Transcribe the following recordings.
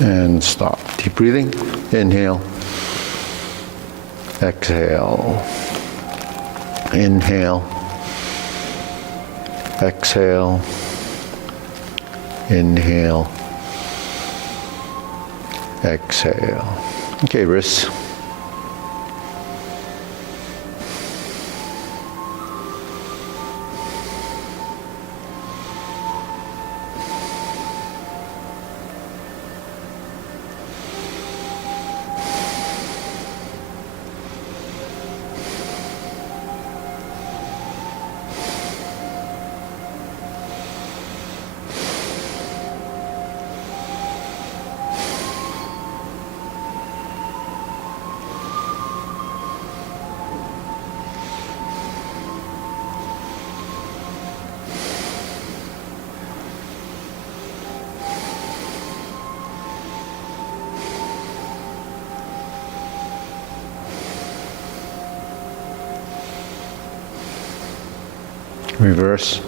And stop. Deep breathing. Inhale. Exhale. Inhale. Exhale. Inhale. Exhale. Okay, wrists. Reverse.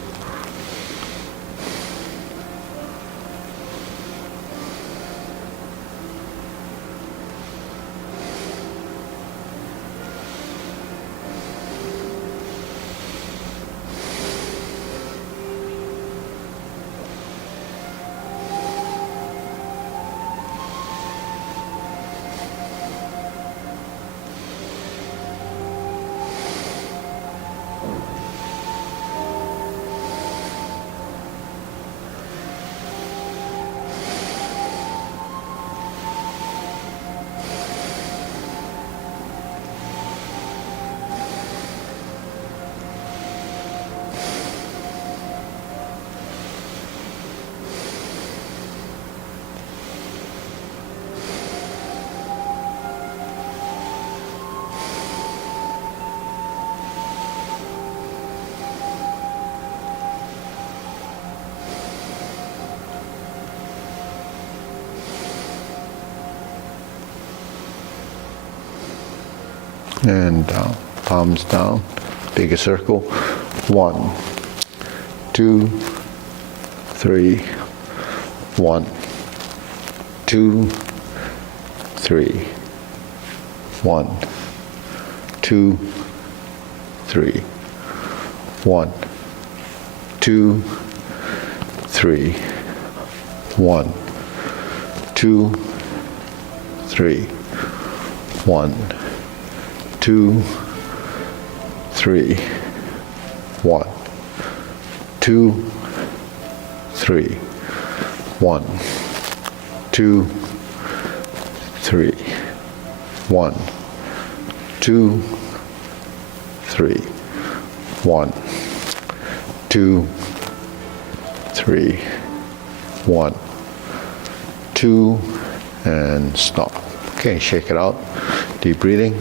And down, palms down, bigger circle. 1, 2, 3, 1, 2, 3, 1, 2, 3, 1, 2, 3, 1, 2, 3, 1, 2, 3, 1, 2, 3, 1, 2, 3, 1, 2, 3, 1, 2, 3, 1, 2, and stop. Okay, shake it out. Deep breathing.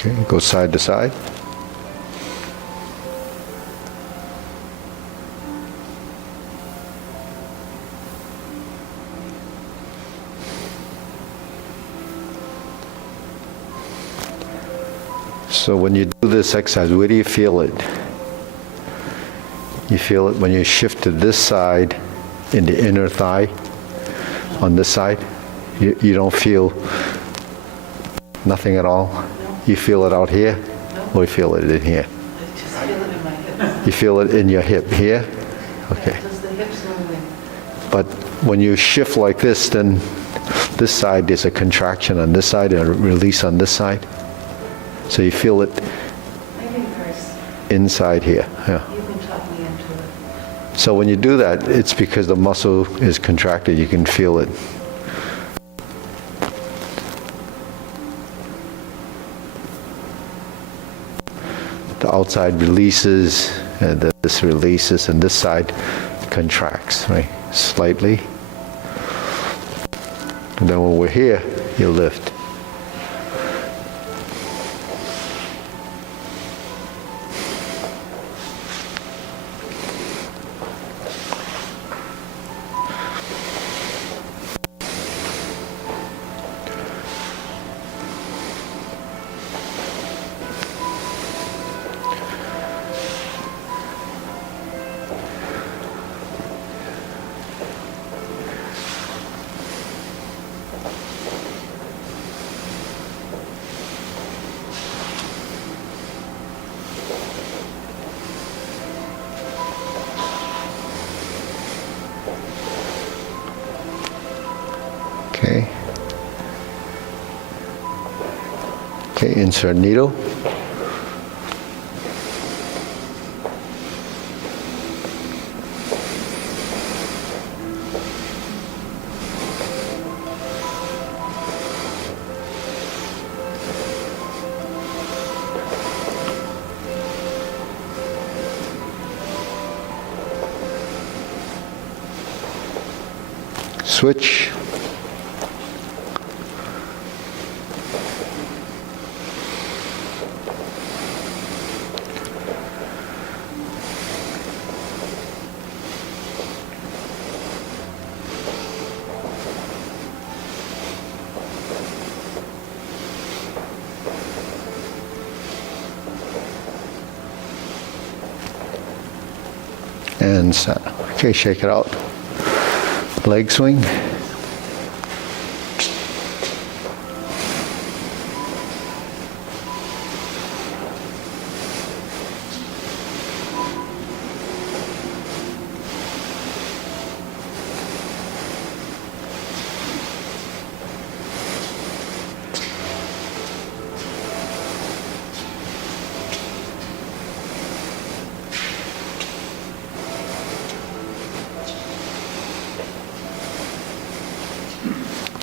Okay, go side to side. So when you do this exercise, where do you feel it? You feel it when you shift to this side in the inner thigh, on this side? You don't feel nothing at all? You feel it out here? Or you feel it in here? I just feel it in my hips. You feel it in your hip here? Okay. Just the hips moving. But when you shift like this, then this side there's a contraction on this side and a release on this side. So you feel it Maybe first. inside here. Yeah. You can talk me into it. So when you do that, it's because the muscle is contracted. You can feel it. The outside releases, and then this releases, and this side contracts, right? Slightly. And then when we're here, you lift. Okay. Okay, insert needle. Switch. And okay, shake it out. Leg swing.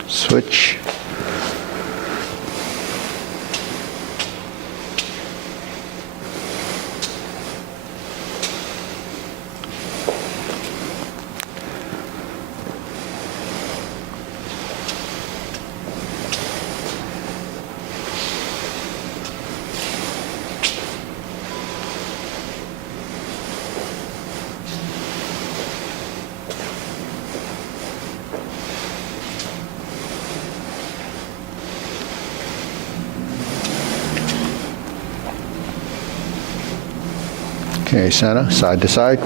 Switch. Okay, center, side to side.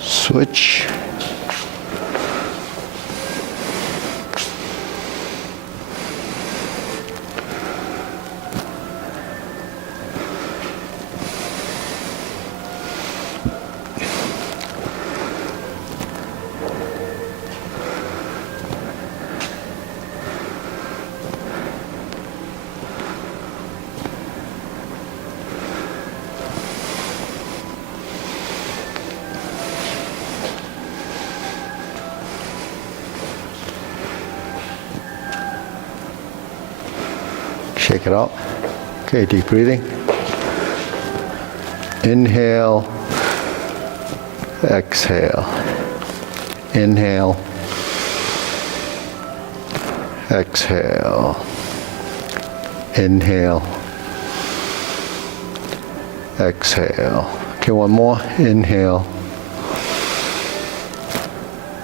Switch. Shake it out. Okay, deep breathing. Inhale, exhale. Inhale, exhale. Inhale, exhale. Okay, one more. Inhale,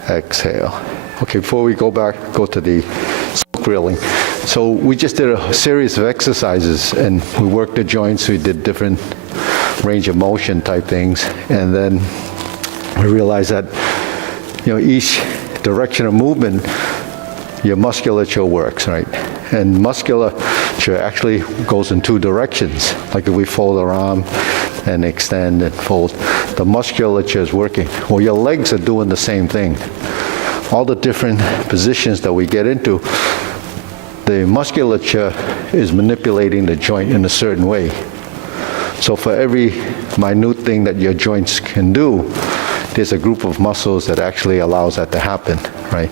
exhale. Okay, before we go to the smoke grilling. So we just did a series of exercises and we worked the joints, we did different range of motion type things, and then we realized that, each direction of movement, your musculature works, right? And musculature actually goes in two directions. Like if we fold our arm and extend and fold, the musculature is working. Well, your legs are doing the same thing. All the different positions that we get into, the musculature is manipulating the joint in a certain way. So for every minute thing that your joints can do, there's a group of muscles that actually allows that to happen, right?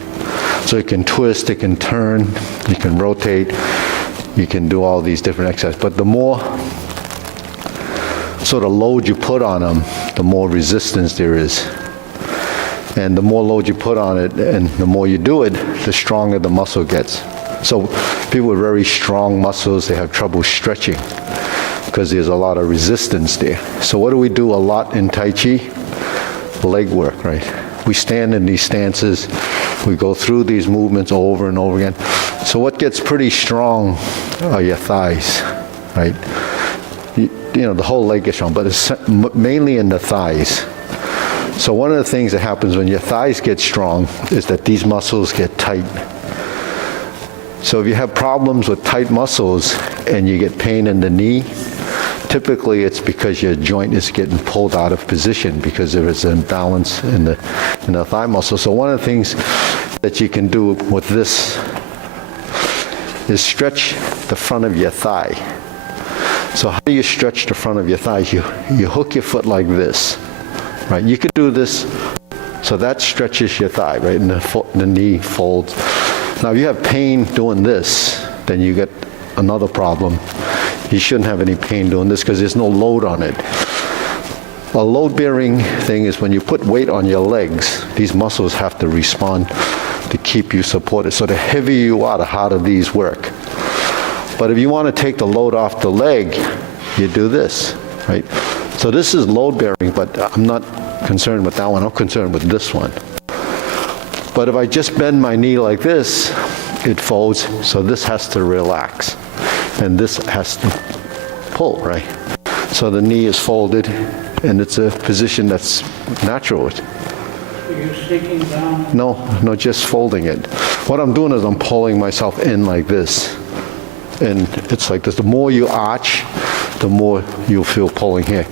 So it can twist, it can turn, you can rotate, you can do all these different exercises. But the more So the load you put on them, the more resistance there is. And the more load you put on it and the more you do it, the stronger the muscle gets. So people with very strong muscles, they have trouble stretching because there's a lot of resistance there. So what do we do a lot in Tai Chi? Leg work, right? We stand in these stances, we go through these movements over and over again. So what gets pretty strong are your thighs, right? You know, the whole leg gets strong, but it's mainly in the thighs. So one of the things that happens when your thighs get strong is that these muscles get tight. So if you have problems with tight muscles and you get pain in the knee, typically it's because your joint is getting pulled out of position because there is an imbalance in the thigh muscle. So one of the things that you can do with this is stretch the front of your thigh. So how do you stretch the front of your thighs? You hook your foot like this, right? You could do this, so that stretches your thigh, right? And the knee folds. Now if you have pain doing this, then you get another problem. You shouldn't have any pain doing this because there's no load on it. A load-bearing thing is when you put weight on your legs, these muscles have to respond to keep you supported. So the heavier you are, the harder these work. But if you want to take the load off the leg, you do this, right? So this is load-bearing, but I'm not concerned with that one. I'm concerned with this one. But if I just bend my knee like this, it folds, so this has to relax. And this has to pull, right? So the knee is folded, and it's a position that's natural. Are you sinking down? No, just folding it. What I'm doing is I'm pulling myself in like this. And it's like this. The more you arch, the more you'll feel pulling here.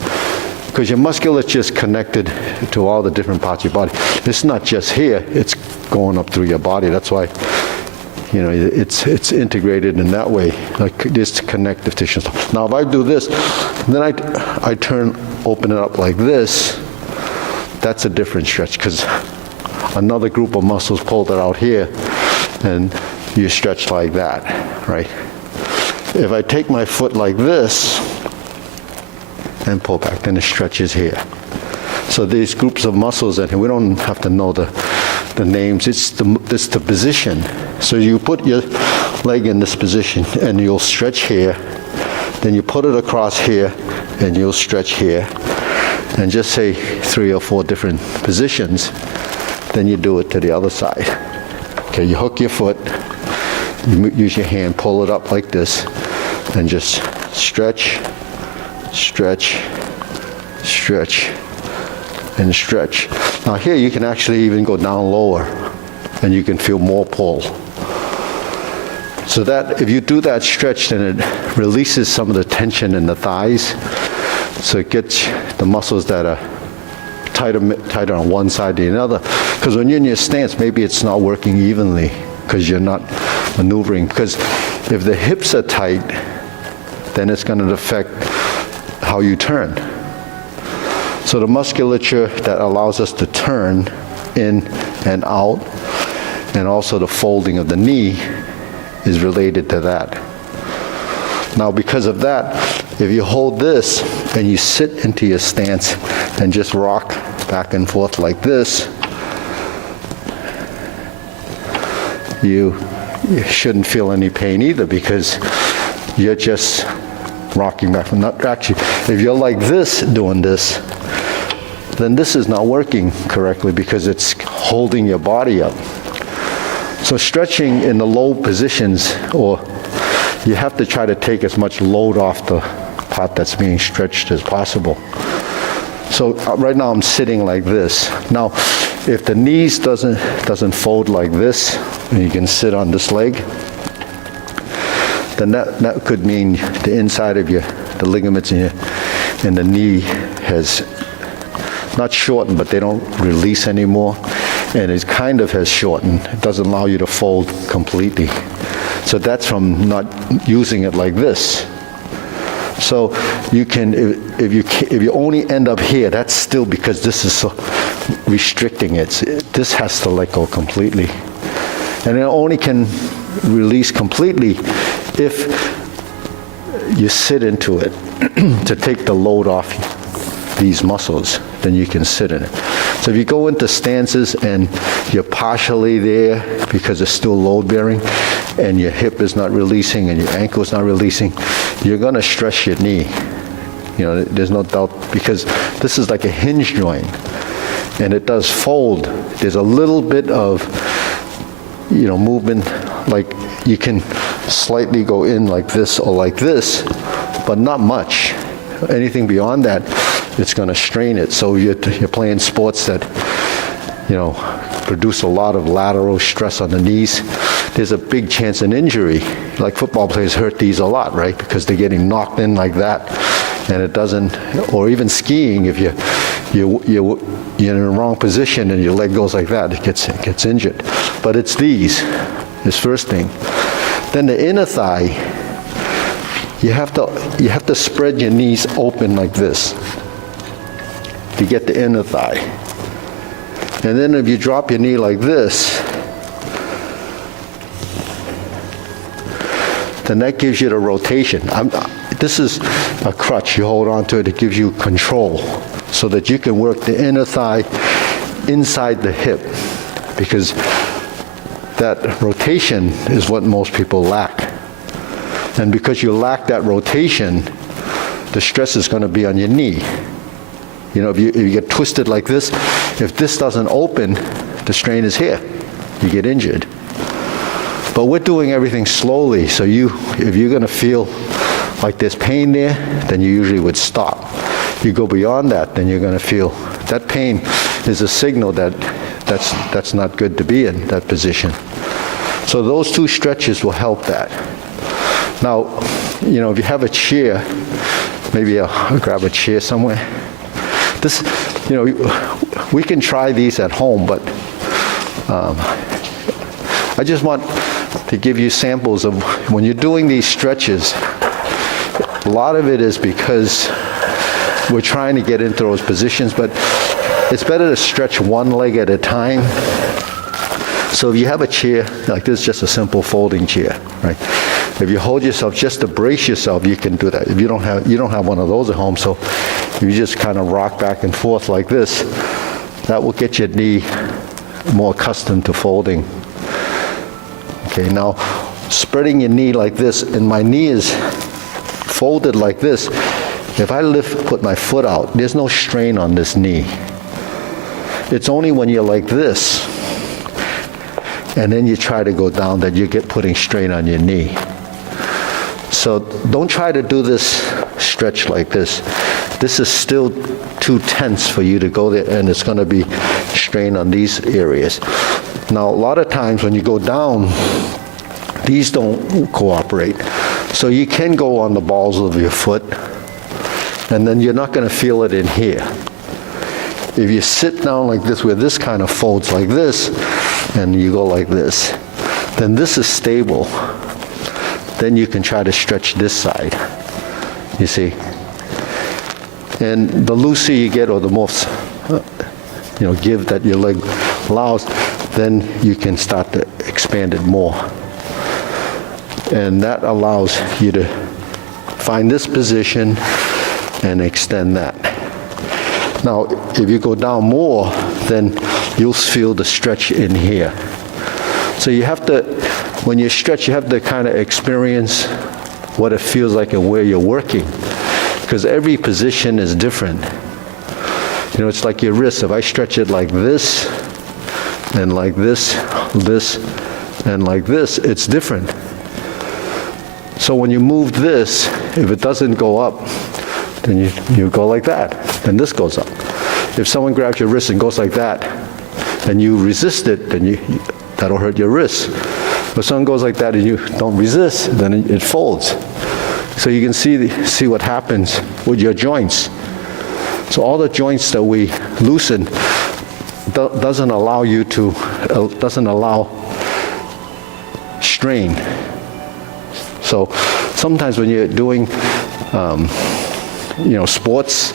Because your musculature is connected to all the different parts of your body. It's not just here, it's going up through your body. That's why, you know, it's integrated in that way, like this connective tissue. Now, if I do this, then I open it up like this, that's a different stretch, because another group of muscles pulled it out here, and you stretch like that, right? If I take my foot like this and pull back, then it stretches here. So these groups of muscles, and we don't have to know the names, it's the position. So you put your leg in this position and you'll stretch here, then you put it across here and you'll stretch here, and just say 3 or 4 different positions, then you do it to the other side. Okay, you hook your foot, you use your hand, pull it up like this, and just stretch, stretch, stretch, and stretch. Now here you can actually even go down lower and you can feel more pull. So that if you do that stretch, then it releases some of the tension in the thighs. So it gets the muscles that are tighter on one side than the other. Because when you're in your stance, maybe it's not working evenly because you're not maneuvering. Because if the hips are tight, then it's going to affect how you turn. So the musculature that allows us to turn in and out, and also the folding of the knee, is related to that. Now because of that, if you hold this and you sit into your stance and just rock back and forth like this, you shouldn't feel any pain either, because you're just rocking back. Actually, if you're like this doing this, then this is not working correctly because it's holding your body up. So stretching in the low positions, or you have to try to take as much load off the part that's being stretched as possible. So right now I'm sitting like this. Now, if the knees doesn't fold like this, and you can sit on this leg, then that could mean the inside of the ligaments in the knee has not shortened, but they don't release anymore, and it kind of has shortened. It doesn't allow you to fold completely. So that's from not using it like this. So you can, if you only end up here, that's still because this is so restricting it. This has to let go completely. And it only can release completely if you sit into it. to take the load off these muscles, then you can sit in it. So if you go into stances and you're partially there because it's still load bearing and your hip is not releasing and your ankle is not releasing, you're going to stress your knee. You know, there's no doubt, because this is like a hinge joint and it does fold. There's a little bit of, you know, movement, like you can slightly go in like this or like this, but not much. Anything beyond that, it's going to strain it. So you're playing sports that, you know, produce a lot of lateral stress on the knees. There's a big chance of injury. Like football players hurt these a lot, right? Because they're getting knocked in like that, and it doesn't. Or even skiing, if you're in the wrong position and your leg goes like that, it gets injured. But it's this first thing. Then the inner thigh, you have to spread your knees open like this to get the inner thigh. And then if you drop your knee like this, then that gives you the rotation. This is a crutch. You hold on to it. It gives you control so that you can work the inner thigh inside the hip, because that rotation is what most people lack. And because you lack that rotation, the stress is going to be on your knee. You know, if you get twisted like this, if this doesn't open, the strain is here. You get injured. But we're doing everything slowly, so if you're going to feel like there's pain there, then you usually would stop. You go beyond that, then you're going to feel that pain is a signal that's not good to be in that position. So those two stretches will help that. Now, you know, if you have a chair, maybe I'll grab a chair somewhere. This, you know, we can try these at home, but I just want to give you samples of when you're doing these stretches. A lot of it is because we're trying to get into those positions, but it's better to stretch one leg at a time. So if you have a chair like this, just a simple folding chair, right? If you hold yourself just to brace yourself, you can do that. If you don't have one of those at home, so if you just kind of rock back and forth like this, that will get your knee more accustomed to folding. Okay, now spreading your knee like this, and my knee is folded like this. If I put my foot out, there's no strain on this knee. It's only when you're like this, and then you try to go down, that you get putting strain on your knee. So don't try to do this stretch like this. This is still too tense for you to go there, and it's going to be strain on these areas. Now, a lot of times when you go down, these don't cooperate. So you can go on the balls of your foot, and then you're not going to feel it in here. If you sit down like this, where this kind of folds like this, and you go like this, then this is stable. Then you can try to stretch this side, you see. And the looser you get, or the more, give that your leg allows, then you can start to expand it more. And that allows you to find this position and extend that. Now, if you go down more, then you'll feel the stretch in here. So you have to, when you stretch, you have to kind of experience what it feels like and where you're working, because every position is different. You know, it's like your wrist. If I stretch it like this, and like this, and like this, it's different. So when you move this, if it doesn't go up, then you go like that, and this goes up. If someone grabs your wrist and goes like that, and you resist it, then that'll hurt your wrist. If someone goes like that and you don't resist, then it folds. So you can see what happens with your joints. So all the joints that we loosen doesn't allow strain. So sometimes when you're doing sports,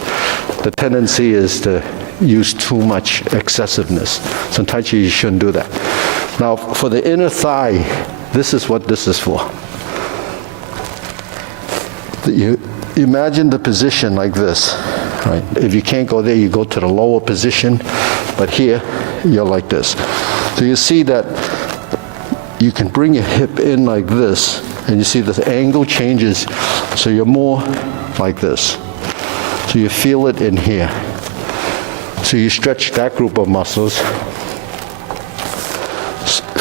the tendency is to use too much excessiveness. So in Tai Chi, you shouldn't do that. Now, for the inner thigh, this is what this is for. You imagine the position like this, right? If you can't go there, you go to the lower position, but here, you're like this. So you see that you can bring your hip in like this, and you see the angle changes, so you're more like this. So you feel it in here. So you stretch that group of muscles,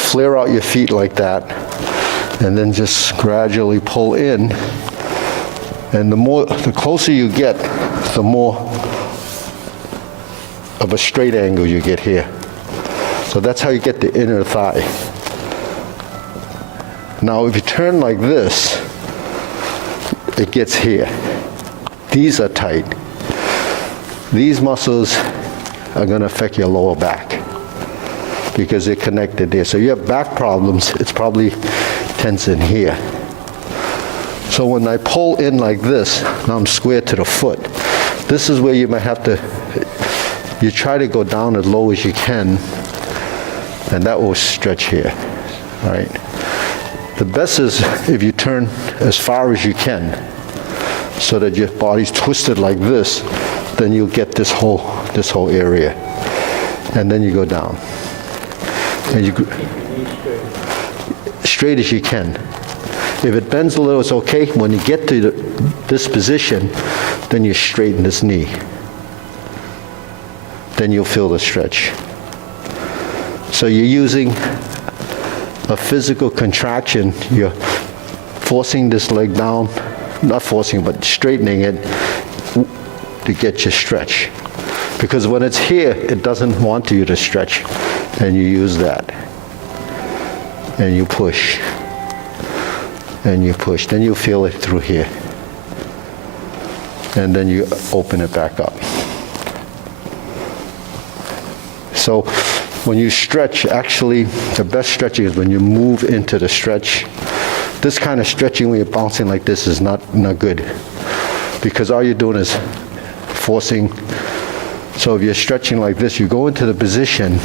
flare out your feet like that, and then just gradually pull in. And the closer you get, the more of a straight angle you get here. So that's how you get the inner thigh. Now if you turn like this, it gets here. These are tight. These muscles are going to affect your lower back because they're connected there. So you have back problems, it's probably tense in here. So when I pull in like this, now I'm square to the foot. This is where you might have to, you try to go down as low as you can, and that will stretch here, all right? The best is if you turn as far as you can so that your body's twisted like this, then you'll get this whole area. And then you go down. And you straight as you can. If it bends a little, it's okay. When you get to this position, then you straighten this knee. Then you'll feel the stretch. So you're using a physical contraction. You're forcing this leg down, not forcing, but straightening it to get your stretch. Because when it's here, it doesn't want you to stretch, and you use that. And you push. And you push. Then you feel it through here. And then you open it back up. So when you stretch, actually, the best stretching is when you move into the stretch. This kind of stretching when you're bouncing like this is not good. Because all you're doing is forcing. So if you're stretching like this, you go into the position,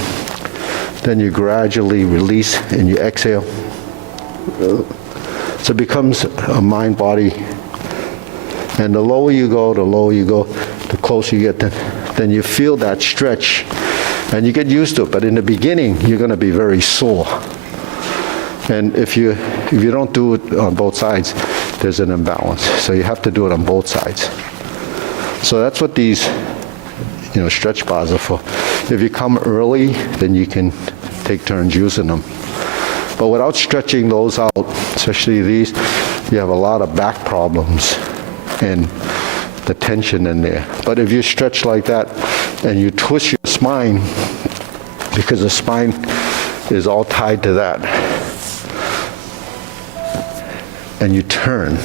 then you gradually release and you exhale. So it becomes a mind-body. And the lower you go, the closer you get, then you feel that stretch. And you get used to it, but in the beginning, you're going to be very sore. And if you don't do it on both sides, there's an imbalance. So you have to do it on both sides. So that's what these, stretch bars are for. If you come early, then you can take turns using them. But without stretching those out, especially these, you have a lot of back problems and the tension in there. But if you stretch like that and you twist your spine, because the spine is all tied to that, and you turn.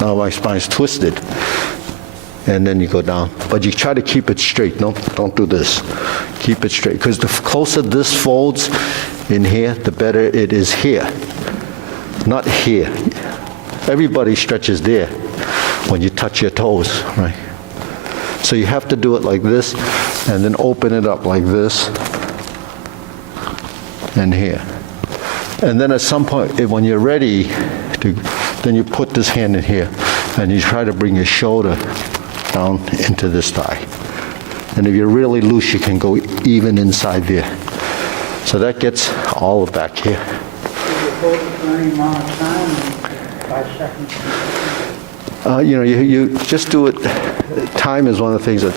Now my spine's twisted, and then you go down. But you try to keep it straight. No, don't do this. Keep it straight, because the closer this folds in here, the better it is here. Not here. Everybody stretches there when you touch your toes, right? So you have to do it like this, and then open it up like this, and here. And then at some point, when you're ready, then you put this hand in here, and you try to bring your shoulder down into this thigh. And if you're really loose, you can go even inside there. So that gets all the back here. Do you hold it for any amount of time, 5 seconds? You just do it. Time is one of the things that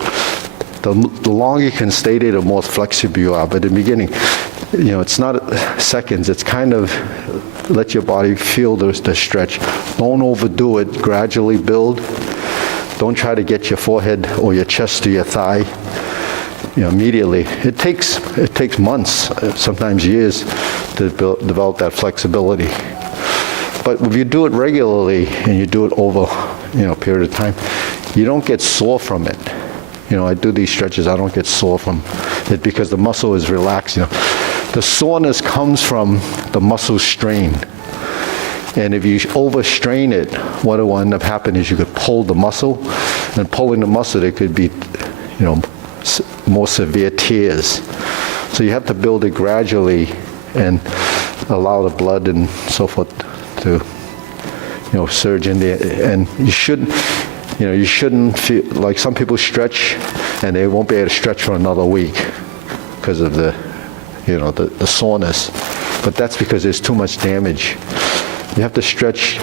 the longer you can stay there, the more flexible you are. But in the beginning, it's not seconds. It's kind of let your body feel the stretch. Don't overdo it. Gradually build. Don't try to get your forehead or your chest to your thigh, immediately. It takes months, sometimes years, to develop that flexibility. But if you do it regularly and you do it over, a period of time, you don't get sore from it. I do these stretches, I don't get sore from it because the muscle is relaxed. The soreness comes from the muscle strain. And if you overstrain it, what will end up happening is you could pull the muscle, and pulling the muscle, there could be, more severe tears. So you have to build it gradually and allow the blood and so forth to surge in there. And you shouldn't feel like some people stretch and they won't be able to stretch for another week because of the soreness. But that's because there's too much damage. You have to stretch,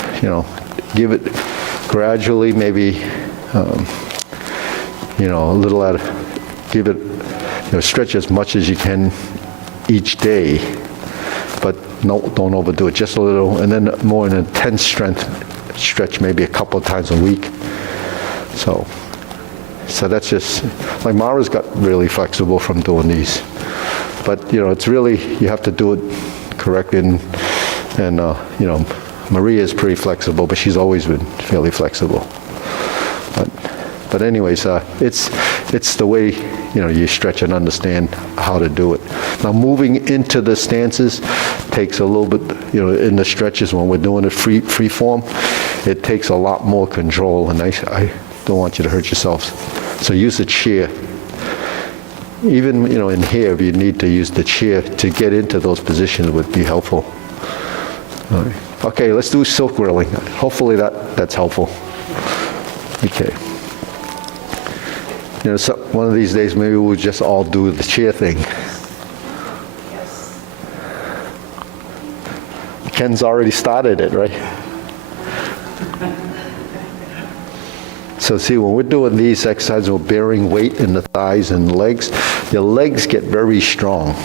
give it gradually, maybe, a little at a, give it, stretch as much as you can each day, but no, don't overdo it, just a little, and then more an intense stretch maybe a couple of times a week. So that's just, like Mara's got really flexible from doing these. But, it's really, you have to do it correctly, and Maria is pretty flexible, but she's always been fairly flexible. But anyways, it's the way, you stretch and understand how to do it. Now, moving into the stances takes a little bit, in the stretches when we're doing it free form, it takes a lot more control, and I don't want you to hurt yourselves. So use a chair. Even, in here, if you need to use the chair to get into those positions, would be helpful. All right. Okay, let's do silk whirling. Hopefully that's helpful. Okay. So one of these days, maybe we'll just all do the chair thing. Yes. Ken's already started it, right? So see, when we're doing these exercises, we're bearing weight in the thighs and legs. Your legs get very strong.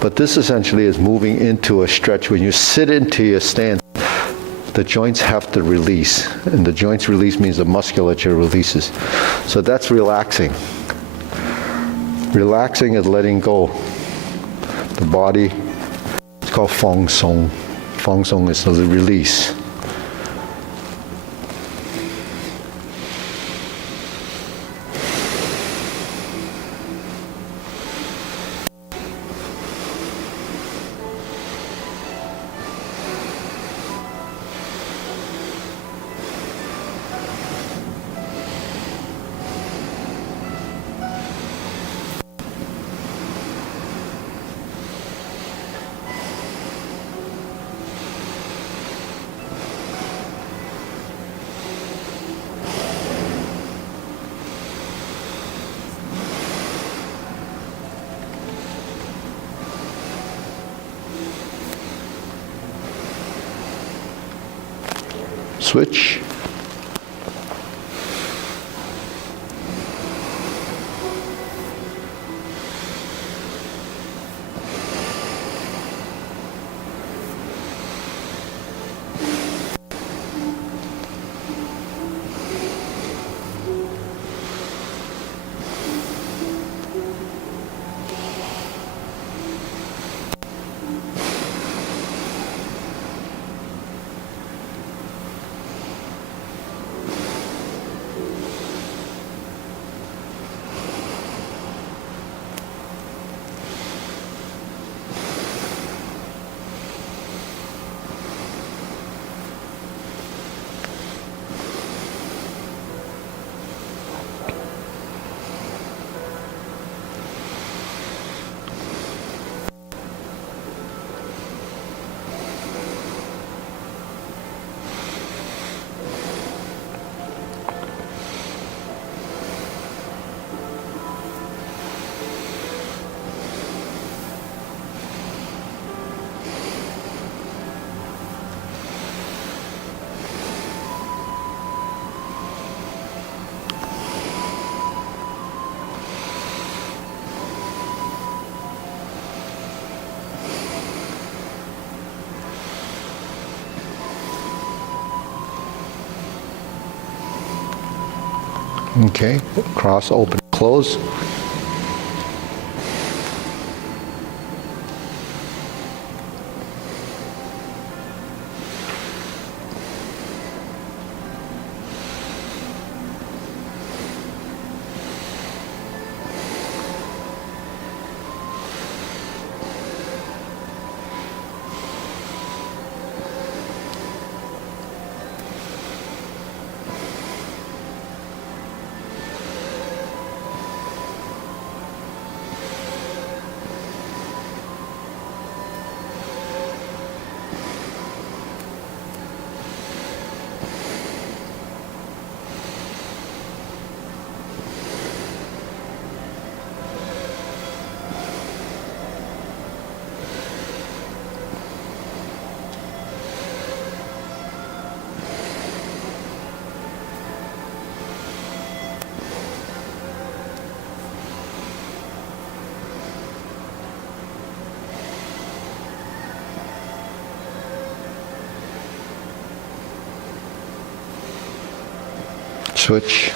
But this essentially is moving into a stretch. When you sit into your stance, the joints have to release. And the joints release means the musculature releases. So that's relaxing. Relaxing is letting go. The body, it's called Feng Song. Feng Song is the release. Switch. Okay, cross, open, close. Switch.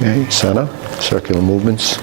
Okay, center, circular movements.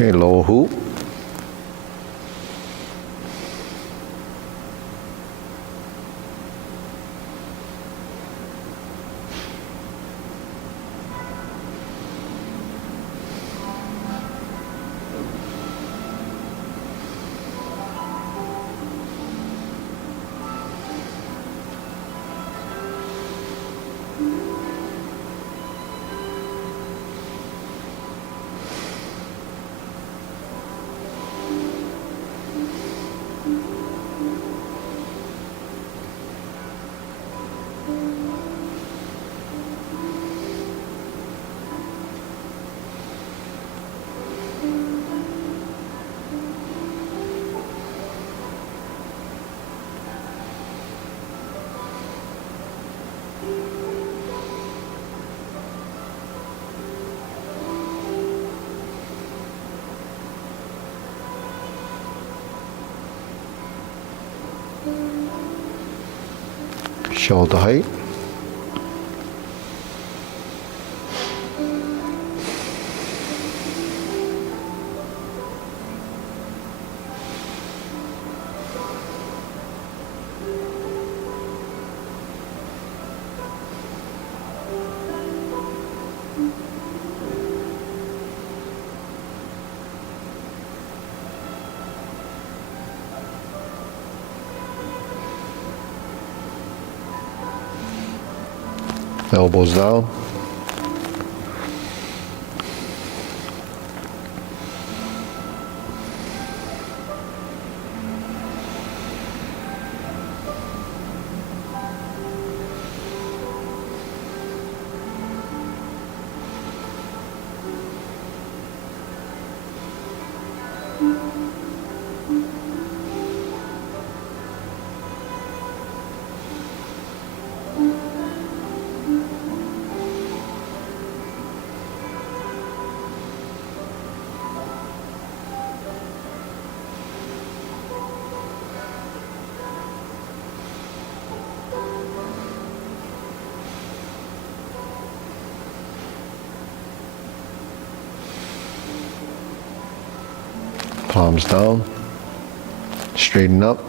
Okay, lower hoop. Shoulder height. Elbows down. Palms down. Straighten up.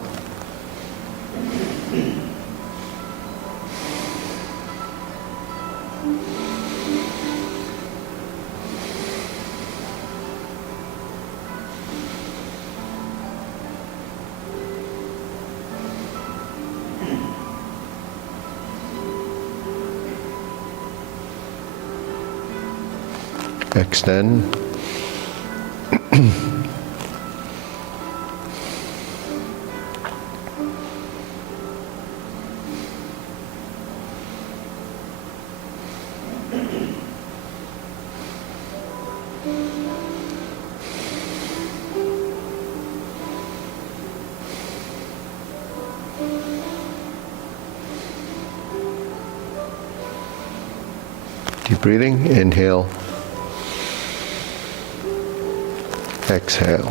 Extend. Deep breathing. Inhale. Exhale.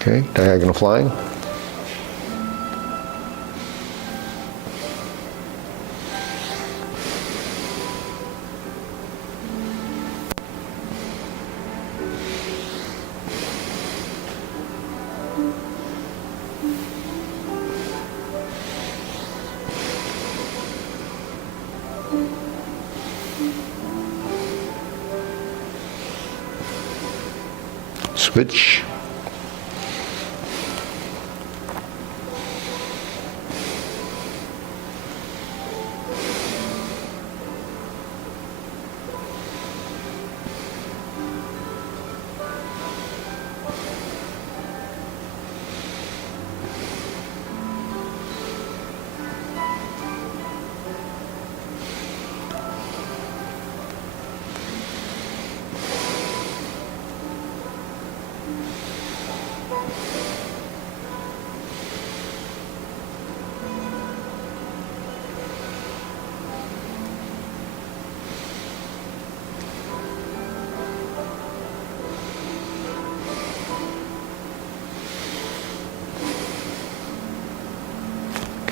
Okay, diagonal flying. Switch.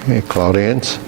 Okay, cloud hands.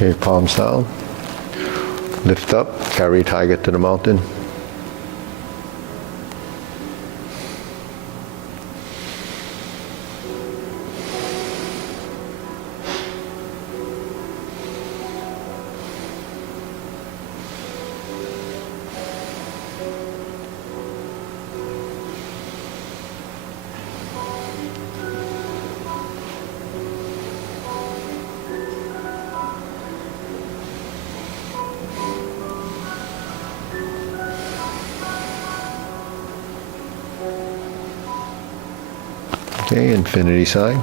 Okay, palms down. Lift up, carry tiger to the mountain. Okay, infinity sign.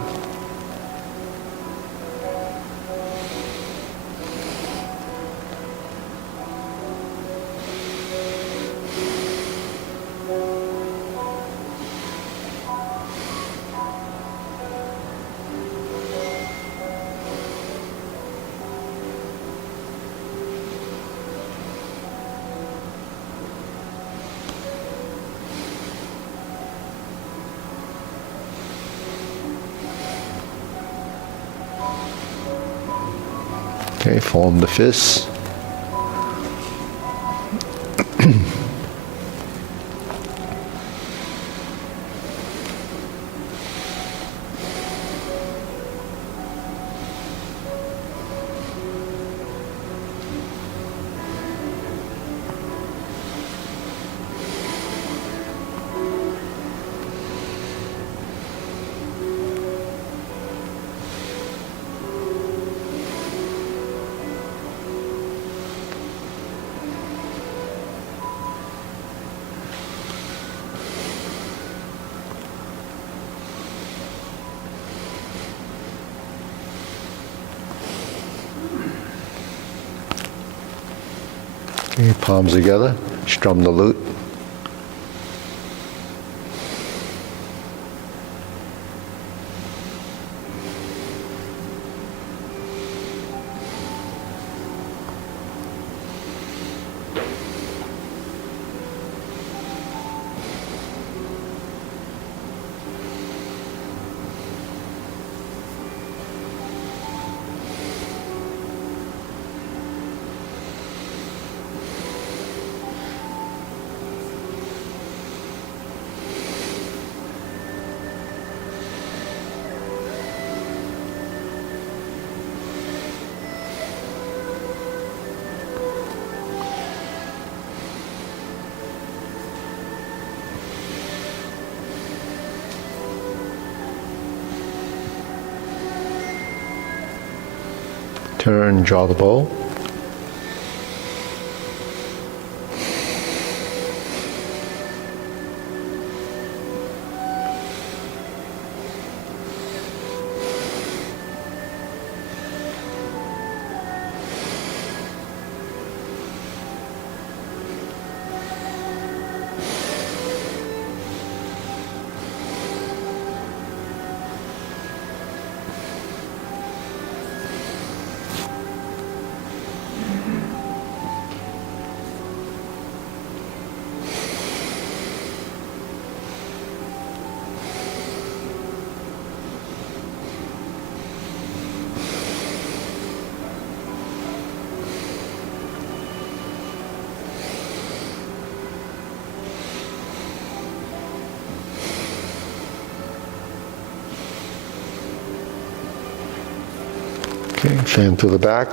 Okay, form the fists. Okay, palms together, strum the lute. Turn, draw the bow. Okay, fan to the back.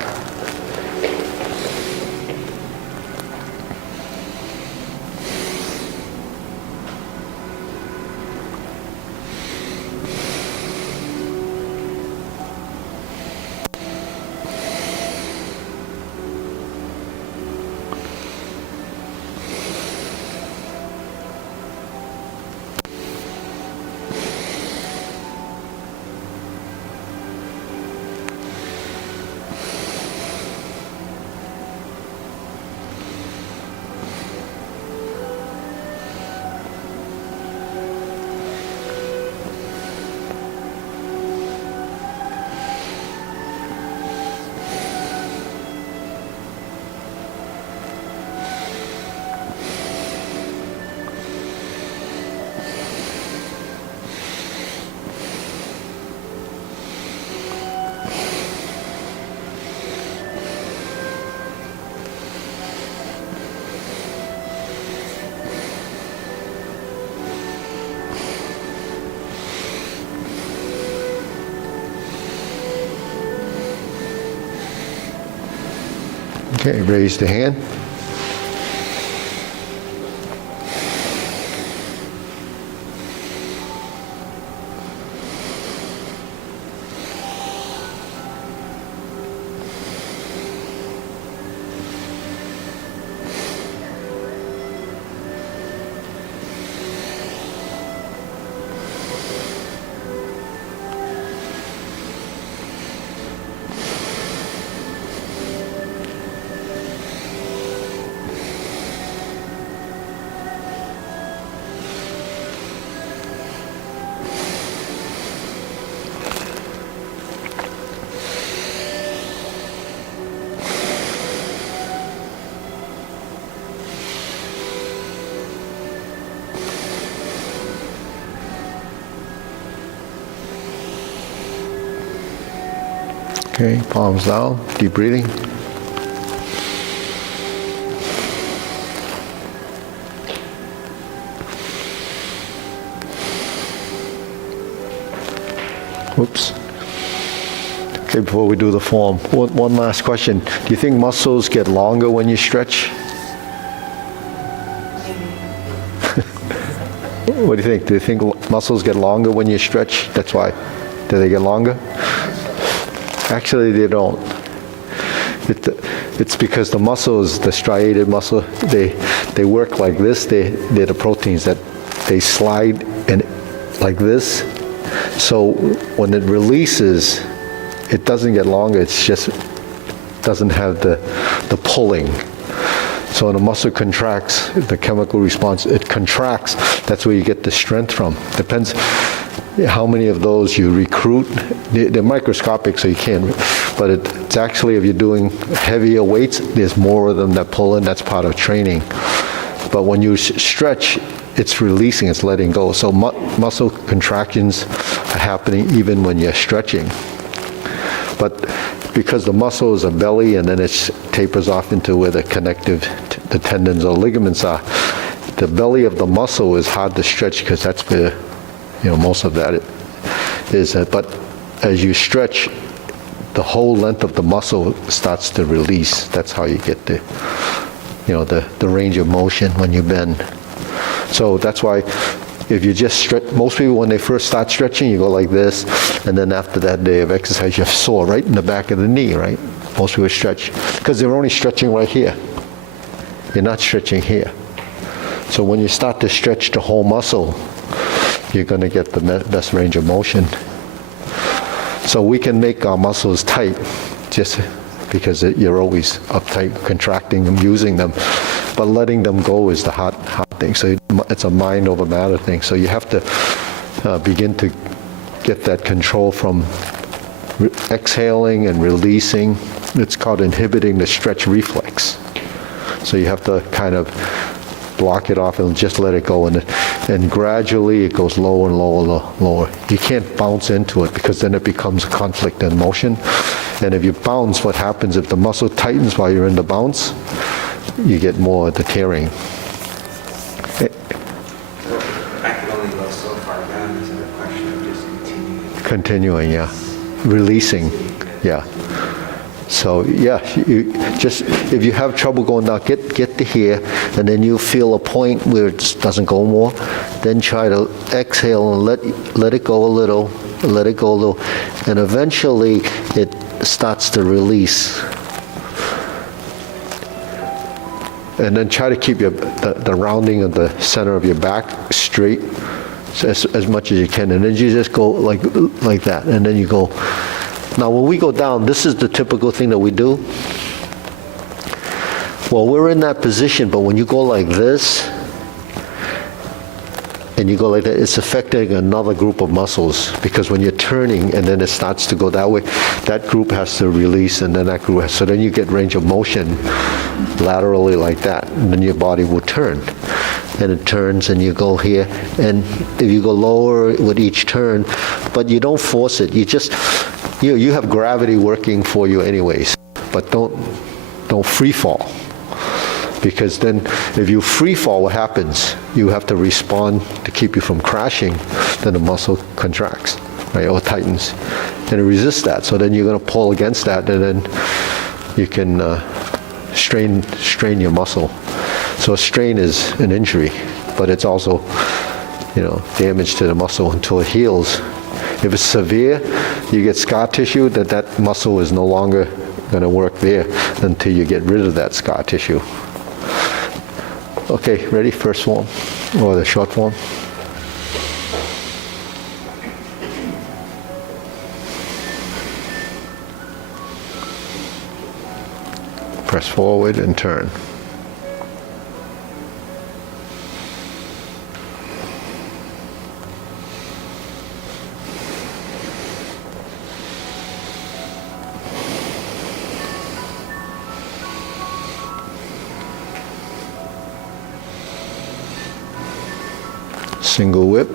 Okay, raise the hand. Okay, palms down, deep breathing. Whoops. Okay, before we do the form, one last question. Do you think muscles get longer when you stretch? What do you think? Do you think muscles get longer when you stretch? That's why. Do they get longer? Actually, they don't. It's because the muscles, the striated muscle, they work like this. They're the proteins that they slide and like this. So when it releases, it doesn't get longer. It's just doesn't have the pulling. So when a muscle contracts, the chemical response, it contracts. That's where you get the strength from. Depends how many of those you recruit. They're microscopic, so you can't. But it's actually, if you're doing heavier weights, there's more of them that pull in. That's part of training. But when you stretch, it's releasing, it's letting go. So muscle contractions are happening even when you're stretching. But because the muscle is a belly and then it tapers off into where the connective, the tendons or ligaments are, the belly of the muscle is hard to stretch because that's where, most of that is. But as you stretch, the whole length of the muscle starts to release. That's how you get the range of motion when you bend. So that's why if you just stretch, most people when they first start stretching, you go like this, and then after that day of exercise, you're sore right in the back of the knee, right? Most people stretch, because they're only stretching right here. You're not stretching here. So when you start to stretch the whole muscle, you're going to get the best range of motion. So we can make our muscles tight just because you're always uptight, contracting them, using them. But letting them go is the hard thing. So it's a mind over matter thing. So you have to begin to get that control from exhaling and releasing. It's called inhibiting the stretch reflex. So you have to kind of block it off and just let it go. And gradually it goes lower and lower, lower. You can't bounce into it because then it becomes conflict in motion. And if you bounce, what happens if the muscle tightens while you're in the bounce? You get more of the tearing. I can only go so far down. Is it a question of just Continuing, yeah. Releasing, yeah. So yeah, if you have trouble going down, get to here, and then you feel a point where it just doesn't go more. Then try to exhale and let it go a little, let it go a little, and eventually it starts to release. And then try to keep the rounding of the center of your back straight as much as you can. And then you just go like that. And then you go. Now when we go down, this is the typical thing that we do. Well, we're in that position, but when you go like this, and you go like that, it's affecting another group of muscles, because when you're turning and then it starts to go that way, that group has to release, and then that group has, so then you get range of motion laterally like that, and then your body will turn. And it turns and you go here, and if you go lower with each turn, but you don't force it, you just, you have gravity working for you anyways, but don't free fall. Because then if you free fall, what happens? You have to respond to keep you from crashing, then the muscle contracts, right, or tightens. And it resists that, so then you're going to pull against that, and then you can strain your muscle. So a strain is an injury, but it's also, damage to the muscle until it heals. If it's severe, you get scar tissue, that muscle is no longer going to work there until you get rid of that scar tissue. Okay, ready? First form, or the short form. Press forward and turn. Single whip.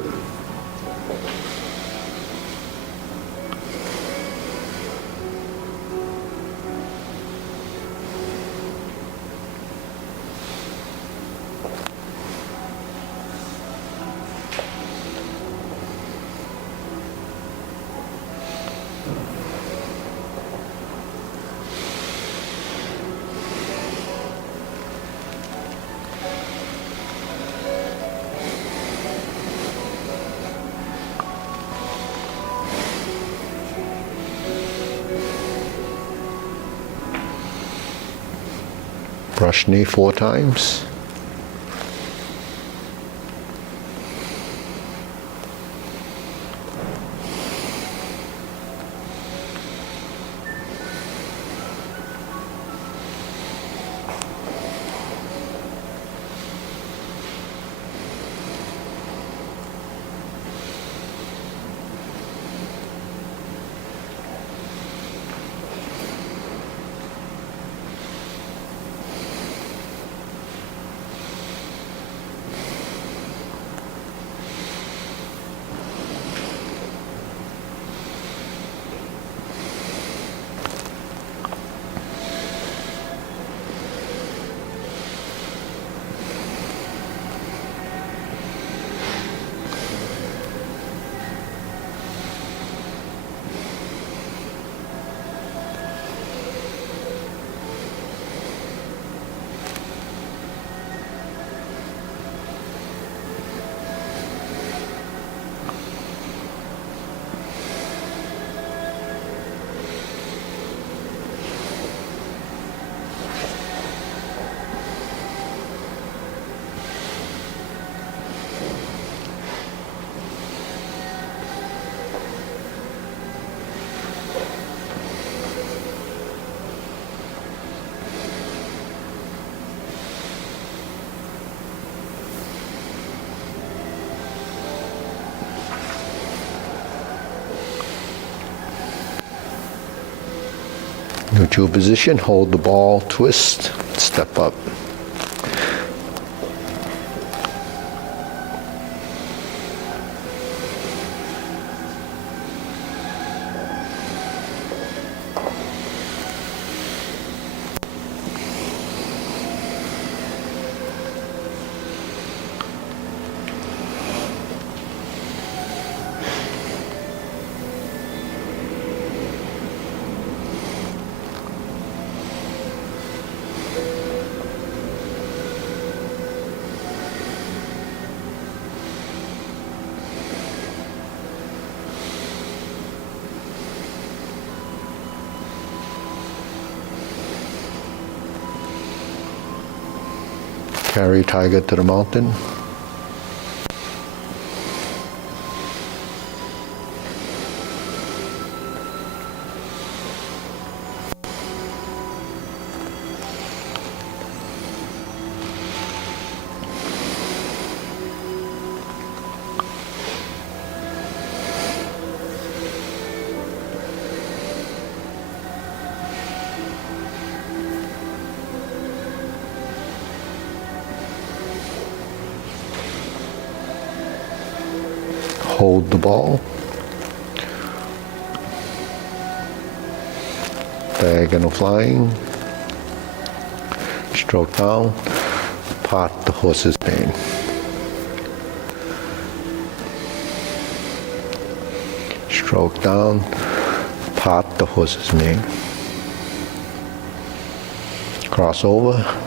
Brush knee 4 times. Neutral position, hold the ball, twist, step up. Carry tiger to the mountain. Hold the ball. Diagonal flying. Stroke down. Part the horse's mane. Stroke down. Part the horse's mane. Cross over.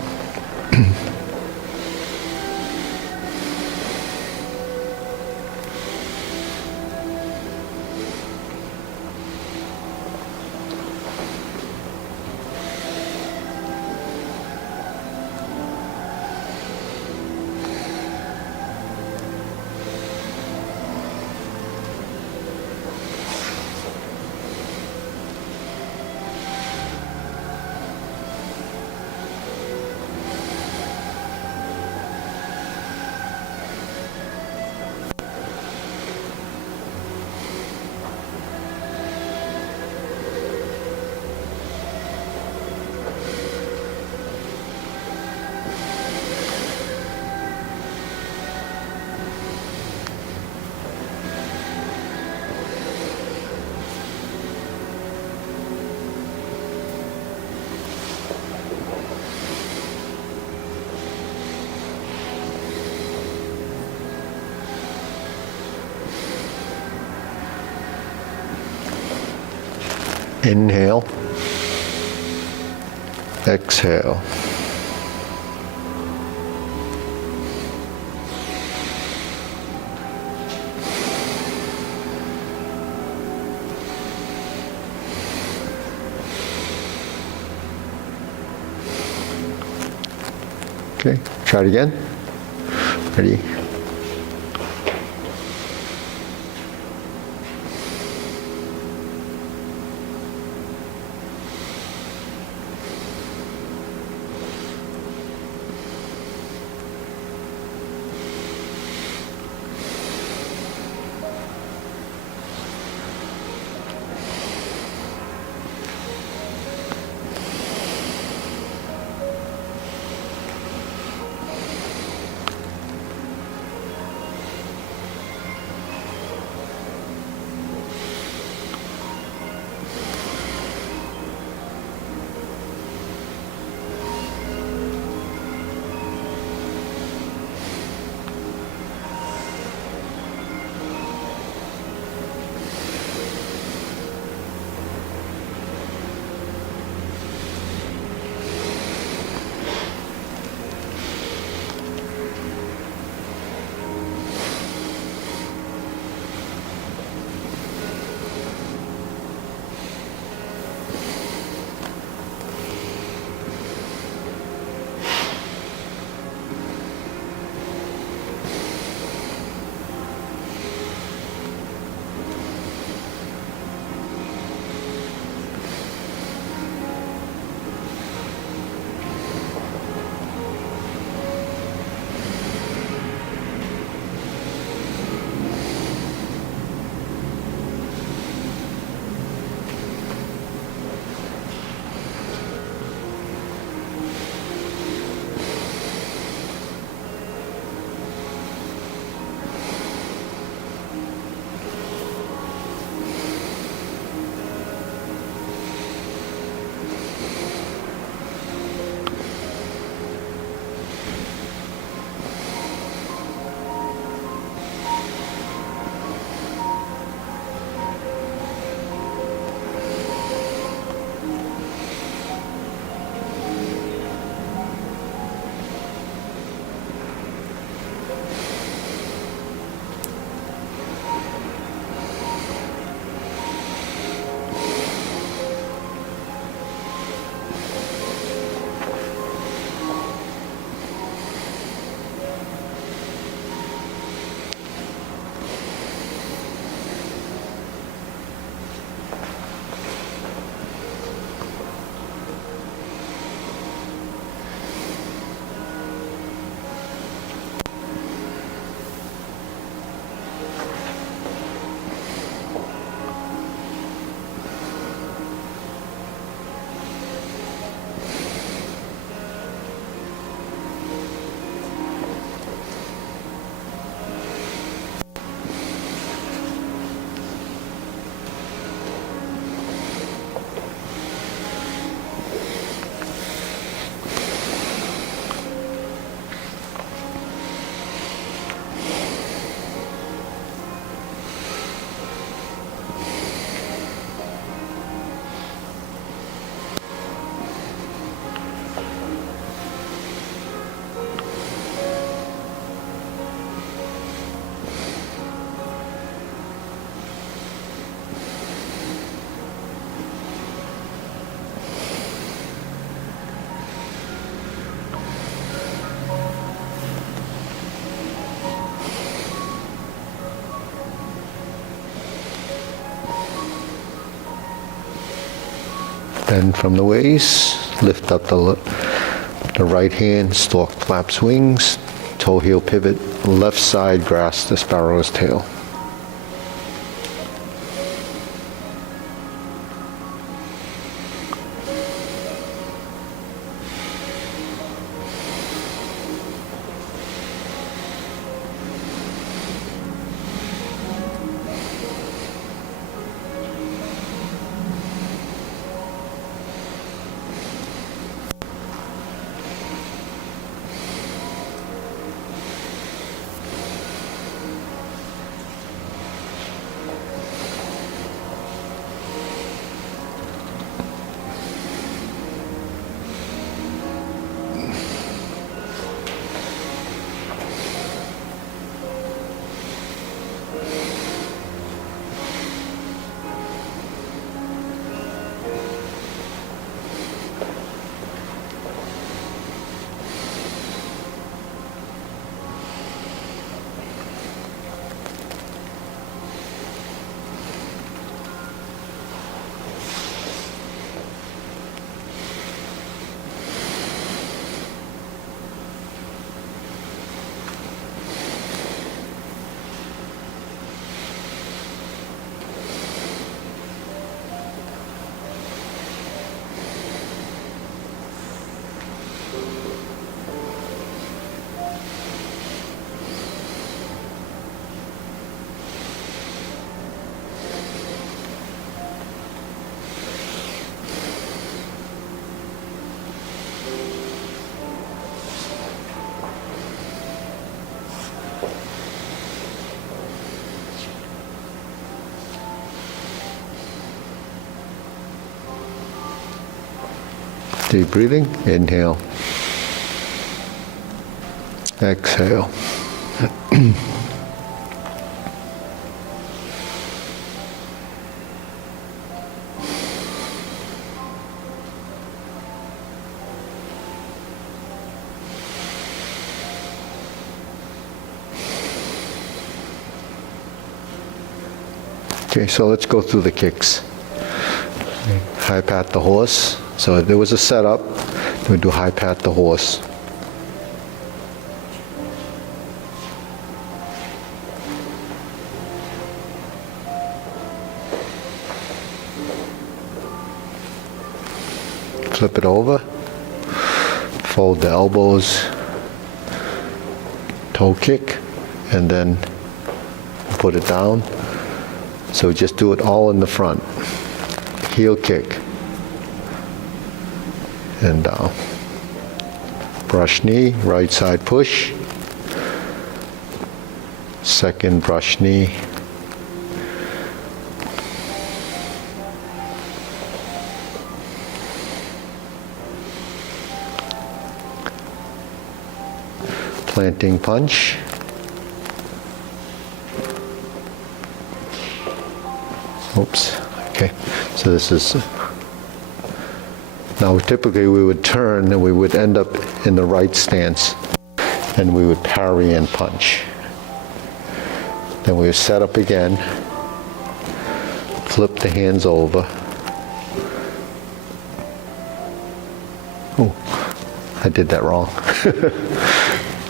Inhale. Exhale. Okay, try it again. Ready? Bend from the waist, lift up the right hand, stalk flaps wings, toe heel pivot, left side grasp the sparrow's tail. Deep breathing. Inhale. Exhale. Okay, so let's go through the kicks. High pat the horse. So there was a setup. We do high pat the horse. Flip it over. Fold the elbows. Toe kick. And then put it down. So just do it all in the front. Heel kick. And down. Brush knee, right side push. Second brush knee. Planting punch. Oops. Okay. So this is. Now typically we would turn and we would end up in the right stance and we would parry and punch. Then we would set up again, flip the hands over. Oh, I did that wrong.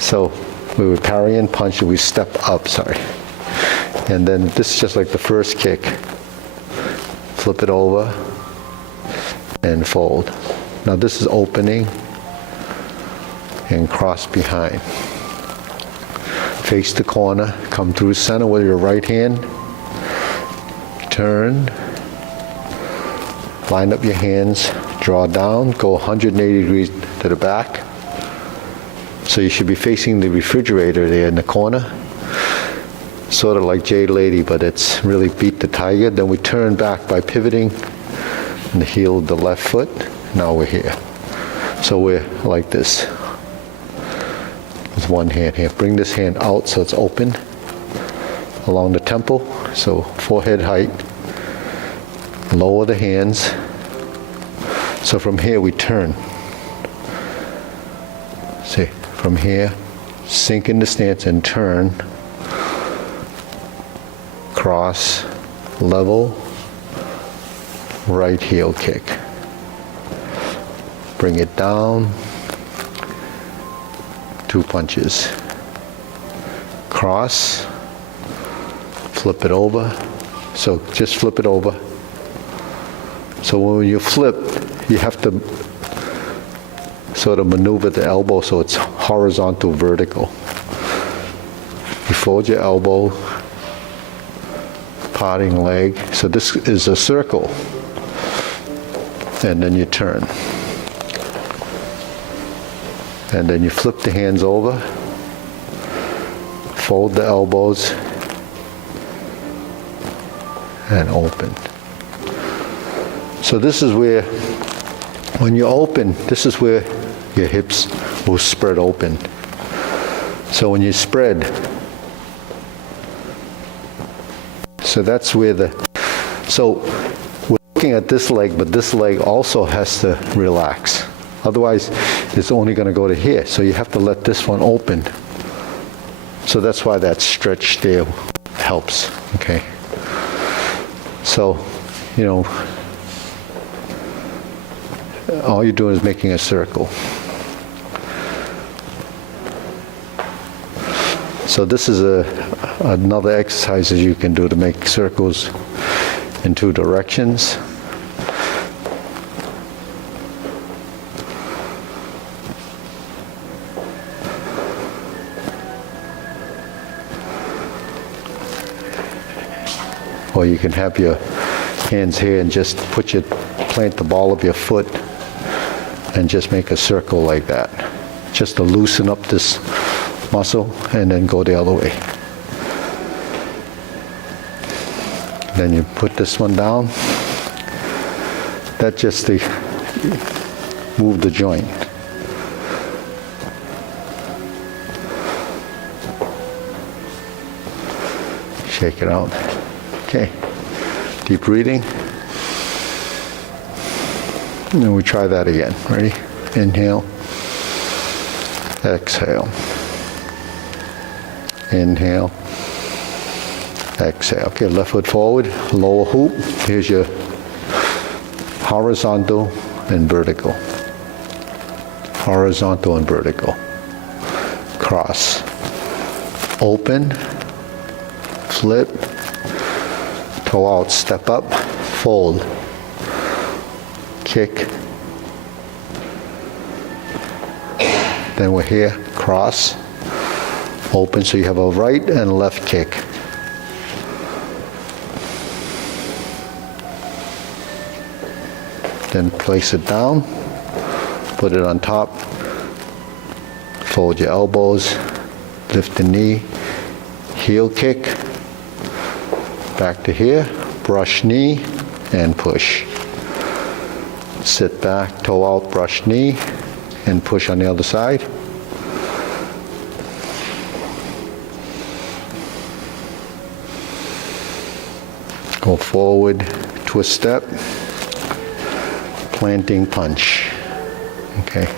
So we would parry and punch and we step up, sorry. And then this is just like the first kick. Flip it over and fold. Now this is opening and cross behind. Face the corner, come through center with your right hand, turn, line up your hands, draw down, go 180 degrees to the back. So you should be facing the refrigerator there in the corner. Sort of like Jade Lady, but it's really beat the tiger. Then we turn back by pivoting and the heel of the left foot. Now we're here. So we're like this. With one hand here. Bring this hand out so it's open along the temple. So forehead height. Lower the hands. So from here we turn. See, from here, sink into stance and turn. Cross, level, right heel kick. Bring it down, 2 punches. Cross, flip it over. So just flip it over. So when you flip, you have to sort of maneuver the elbow so it's horizontal, vertical. You fold your elbow, parting leg. So this is a circle. And then you turn. And then you flip the hands over, fold the elbows, and open. So this is where, when you open, this is where your hips will spread open. So when you spread, so that's where so we're looking at this leg, but this leg also has to relax. Otherwise, it's only going to go to here. So you have to let this one open. So that's why that stretch there helps, okay? So, you know, all you're doing is making a circle. So this is another exercise that you can do to make circles in 2 directions. Or you can have your hands here and just plant the ball of your foot and just make a circle like that. Just to loosen up this muscle and then go the other way. Then you put this one down. That's just the move the joint. Shake it out. Okay. Deep breathing. And then we try that again. Ready? Inhale. Exhale. Inhale. Exhale. Okay, left foot forward, lower hoop. Here's your horizontal and vertical. Horizontal and vertical. Cross. Open. Flip. Toe out, step up, fold. Kick. Then we're here, cross. Open, so you have a right and left kick. Then place it down, put it on top, fold your elbows, lift the knee, heel kick, back to here, brush knee, and push. Sit back, toe out, brush knee, and push on the other side. Go forward, twist step, planting punch. Okay.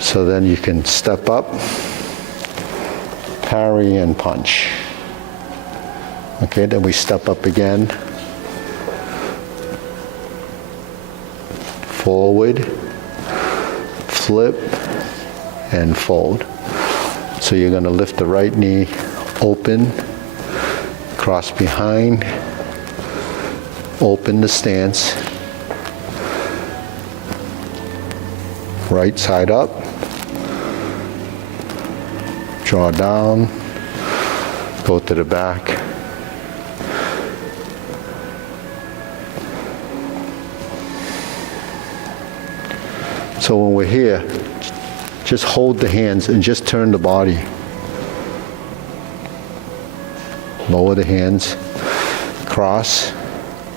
So then you can step up, parry and punch. Okay, then we step up again. Forward, flip, and fold. So you're going to lift the right knee, open, cross behind, open the stance, right side up, draw down, go to the back. So when we're here, just hold the hands and just turn the body. Lower the hands, cross.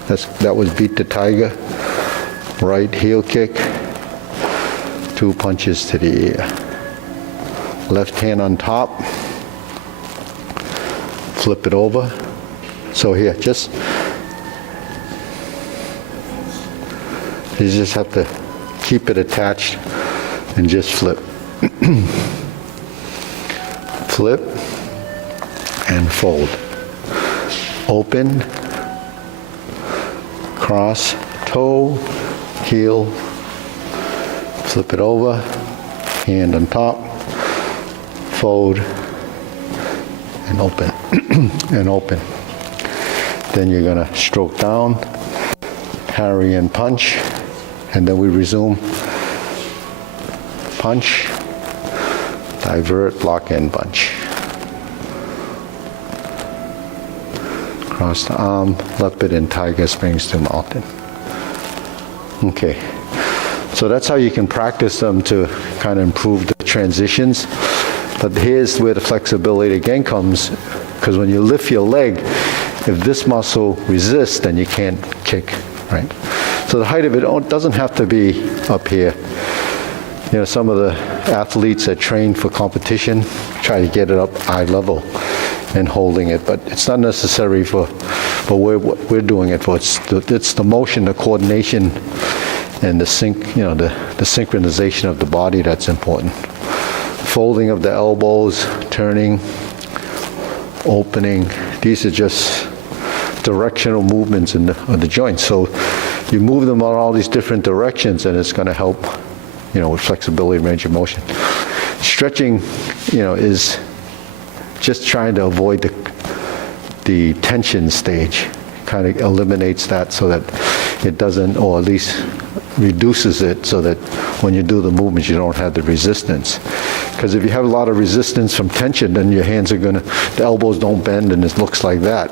That was beat the tiger. Right heel kick, 2 punches to the ear. Left hand on top, flip it over. So here, you just have to keep it attached and just flip. Flip and fold. Open, cross, toe, heel, flip it over, hand on top, fold, and open, and open. Then you're going to stroke down, parry and punch, and then we resume. Punch, divert, block, and punch. Cross the arm, leopard and tiger springs to mountain. Okay, so that's how you can practice them to kind of improve the transitions. But here's where the flexibility again comes, because when you lift your leg, if this muscle resists, then you can't kick, right? So the height of it doesn't have to be up here. You know, some of the athletes that train for competition try to get it up eye level and holding it, but it's not necessary for what we're doing it for. It's the motion, the coordination, and the synchronization of the body that's important. Folding of the elbows, turning, opening. These are just directional movements of the joints. So you move them on all these different directions, and it's going to help, with flexibility and range of motion. Stretching, is just trying to avoid the tension stage. Kind of eliminates that so that it doesn't, or at least reduces it so that when you do the movements, you don't have the resistance. Because if you have a lot of resistance from tension, then your hands are the elbows don't bend and it looks like that.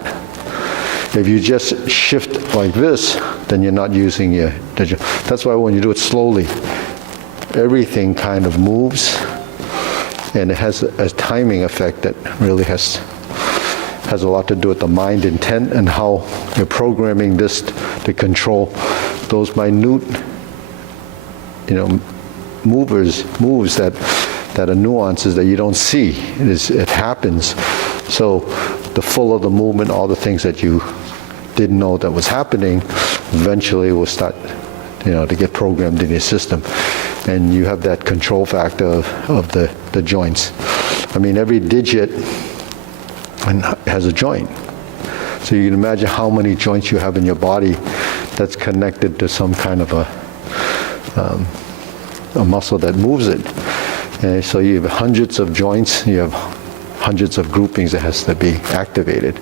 If you just shift like this, then you're not using that's why when you do it slowly, everything kind of moves, and it has a timing effect that really has a lot to do with the mind intent and how you're programming this to control those minute moves that are nuances that you don't see. It happens. So the full of the movement, all the things that you didn't know that was happening, eventually will start, to get programmed in your system. And you have that control factor of the joints. I mean, every digit has a joint. So you can imagine how many joints you have in your body that's connected to some kind of a muscle that moves it. And so you have hundreds of joints, you have hundreds of groupings that has to be activated.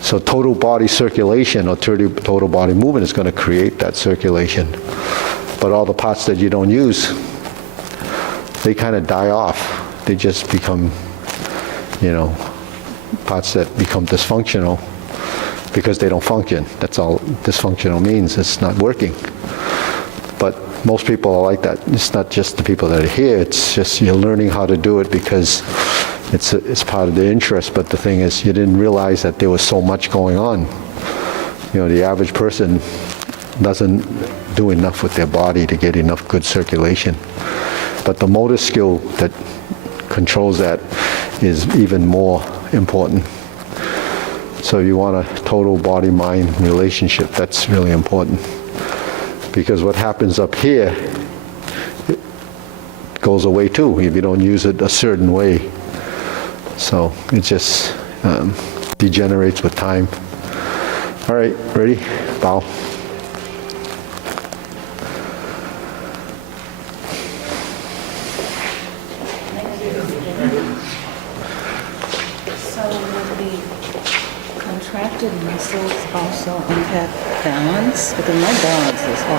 So total body circulation or total body movement is going to create that circulation. But all the parts that you don't use, they kind of die off. They just become, parts that become dysfunctional because they don't function. That's all dysfunctional means. It's not working. But most people are like that. It's not just the people that are here. It's just you're learning how to do it because it's part of the interest. But the thing is, you didn't realize that there was so much going on. The average person doesn't do enough with their body to get enough good circulation. But the motor skill that controls that is even more important. So you want a total body-mind relationship. That's really important. Because what happens up here, it goes away too if you don't use it a certain way. So it just degenerates with time. All right, ready? Bow. So will the contracted muscles also impact balance? Because my balance is